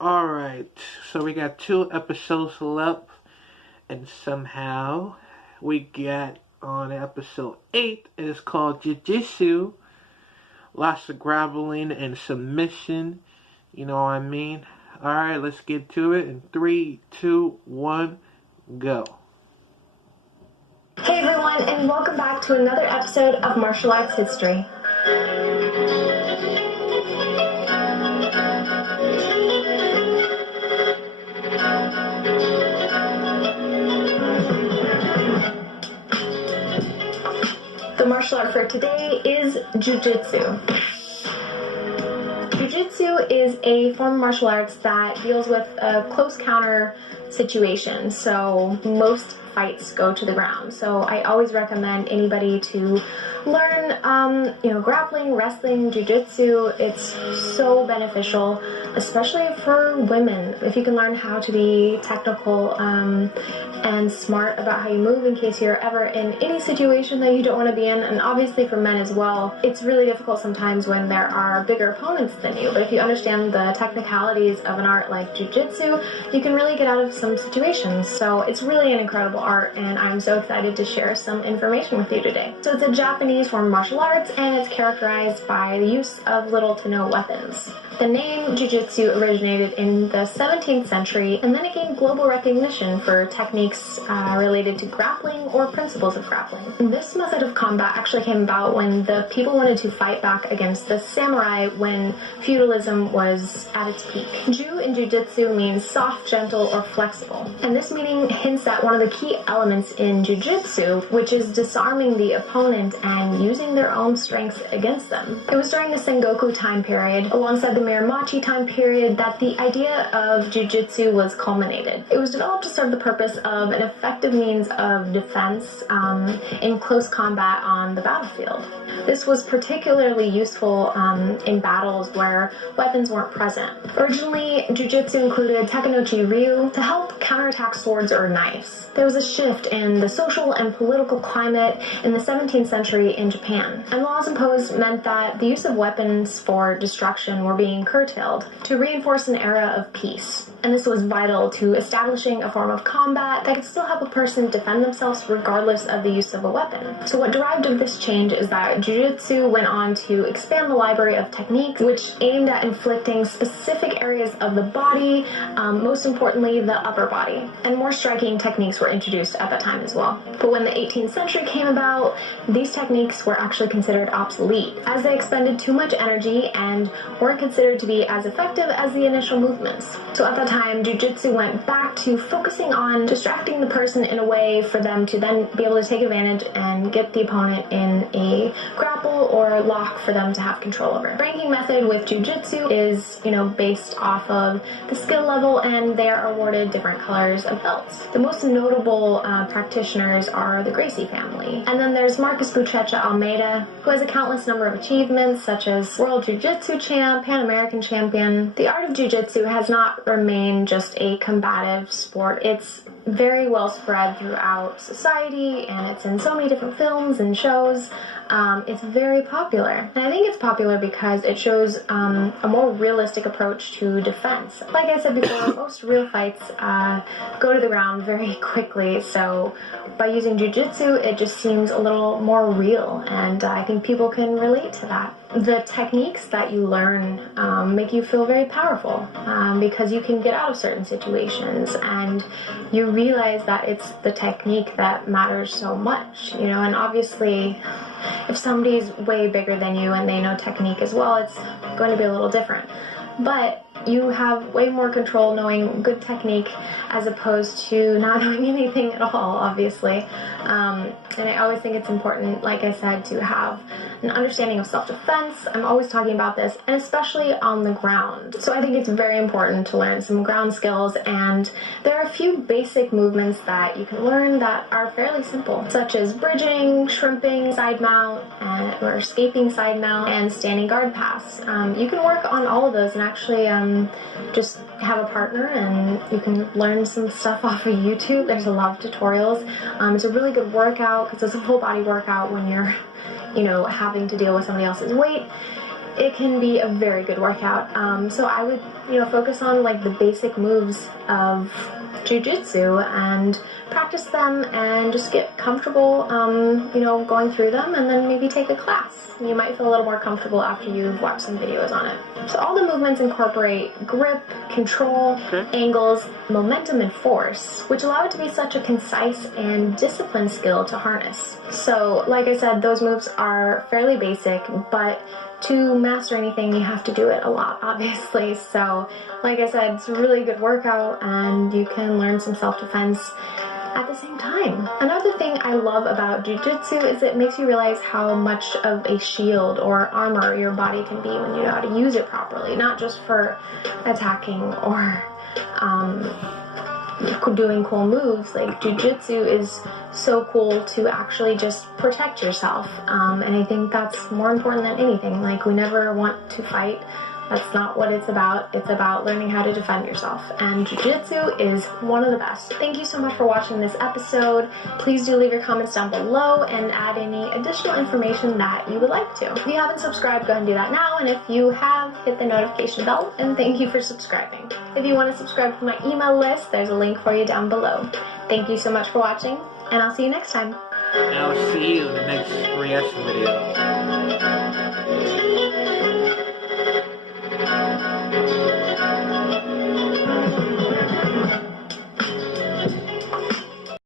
Alright, so we got 2 episodes left, and somehow we got on episode 8. It's called Jiu-Jitsu. Lots of grappling and submission. You know what I mean? Alright, let's get to it in 3, 2, 1, go. Hey everyone, and welcome back to another episode of Martial Arts History. The martial art for today is Jiu-Jitsu. Jiu-Jitsu is a form of martial arts that deals with a close counter situation, so most fights go to the ground. So I always recommend anybody to learn, grappling, wrestling, jiu-jitsu. It's so beneficial, especially for women. If you can learn how to be technical and smart about how you move in case you're ever in any situation that you don't want to be in, and obviously for men as well. It's really difficult sometimes when there are bigger opponents than you, but if you understand the technicalities of an art like jiu-jitsu, you can really get out of some situations. So it's really an incredible art, and I'm so excited to share some information with you today. So it's a Japanese form of martial arts, and it's characterized by the use of little to no weapons. The name jiu-jitsu originated in the 17th century, and then it gained global recognition for techniques related to grappling or principles of grappling. This method of combat actually came about when the people wanted to fight back against the samurai when feudalism was at its peak. Ju in jiu-jitsu means soft, gentle, or flexible, and this meaning hints at one of the key elements in jiu-jitsu, which is disarming the opponent and using their own strengths against them. It was during the Sengoku time period, alongside the Muromachi time period, that the idea of jiu-jitsu was culminated. It was developed to serve the purpose of an effective means of defense in close combat on the battlefield. This was particularly useful in battles where weapons weren't present. Originally, jiu-jitsu included Tekenochi Ryu to help counterattack swords or knives. There was a shift in the social and political climate in the 17th century in Japan, and laws imposed meant that the use of weapons for destruction were being curtailed to reinforce an era of peace. And this was vital to establishing a form of combat that could still help a person defend themselves regardless of the use of a weapon. So what derived of this change is that jiu-jitsu went on to expand the library of techniques which aimed at inflicting specific areas of the body, most importantly the upper body. And more striking techniques were introduced at that time as well. But when the 18th century came about, these techniques were actually considered obsolete, as they expended too much energy and weren't considered to be as effective as the initial movements. So at that time, jiu-jitsu went back to focusing on distracting the person in a way for them to then be able to take advantage and get the opponent in a grapple or lock for them to have control over. The ranking method with jiu-jitsu is, based off of the skill level, and they are awarded different colors of belts. The most notable practitioners are the Gracie family. And then there's Marcus Buchecha Almeida, who has a countless number of achievements, such as World Jiu-Jitsu Champ, Pan American Champion. The art of jiu-jitsu has not remained just a combative sport. It's very well spread throughout society, and it's in so many different films and shows. It's very popular, and I think it's popular because it shows a more realistic approach to defense. Like I said before, most real fights go to the ground very quickly, so by using jiu-jitsu, it just seems a little more real, and I think people can relate to that. The techniques that you learn make you feel very powerful because you can get out of certain situations, and you realize that it's the technique that matters so much, and obviously if somebody's way bigger than you and they know technique as well, it's going to be a little different. But you have way more control knowing good technique as opposed to not knowing anything at all, obviously. And I always think it's important, like I said, to have an understanding of self-defense. I'm always talking about this, and especially on the ground. So I think it's very important to learn some ground skills, and there are a few basic movements that you can learn that are fairly simple, such as bridging, shrimping, side mount, or escaping side mount, and standing guard pass. You can work on all of those and actually just have a partner, and you can learn some stuff off of YouTube. There's a lot of tutorials. It's a really good workout because it's a full body workout when you're, having to deal with somebody else's weight. it can be a very good workout. So I would, focus on like the basic moves of Jiu-Jitsu and practice them and just get comfortable, going through them, and then maybe take a class. You might feel a little more comfortable after you've watched some videos on it. So all the movements incorporate grip, control, angles, momentum, and force, which allow it to be such a concise and disciplined skill to harness. So like I said, those moves are fairly basic, but to master anything, you have to do it a lot, obviously. So like I said, it's a really good workout, and you can learn some self-defense at the same time. Another thing I love about Jiu-Jitsu is it makes you realize how much of a shield or armor your body can be when you know how to use it properly, not just for attacking or doing cool moves. Like, Jiu-Jitsu is so cool to actually just protect yourself, and I think that's more important than anything. Like, we never want to fight. That's not what it's about. It's about learning how to defend yourself, and Jiu-Jitsu is one of the best. Thank you so much for watching this episode. Please do leave your comments down below and add any additional information that you would like to. If you haven't subscribed, go ahead and do that now, and if you have, hit the notification bell, and thank you for subscribing. If you want to subscribe to my email list, there's a link for you down below. Thank you so much for watching, and I'll see you next time. And I'll see you in the next reaction video.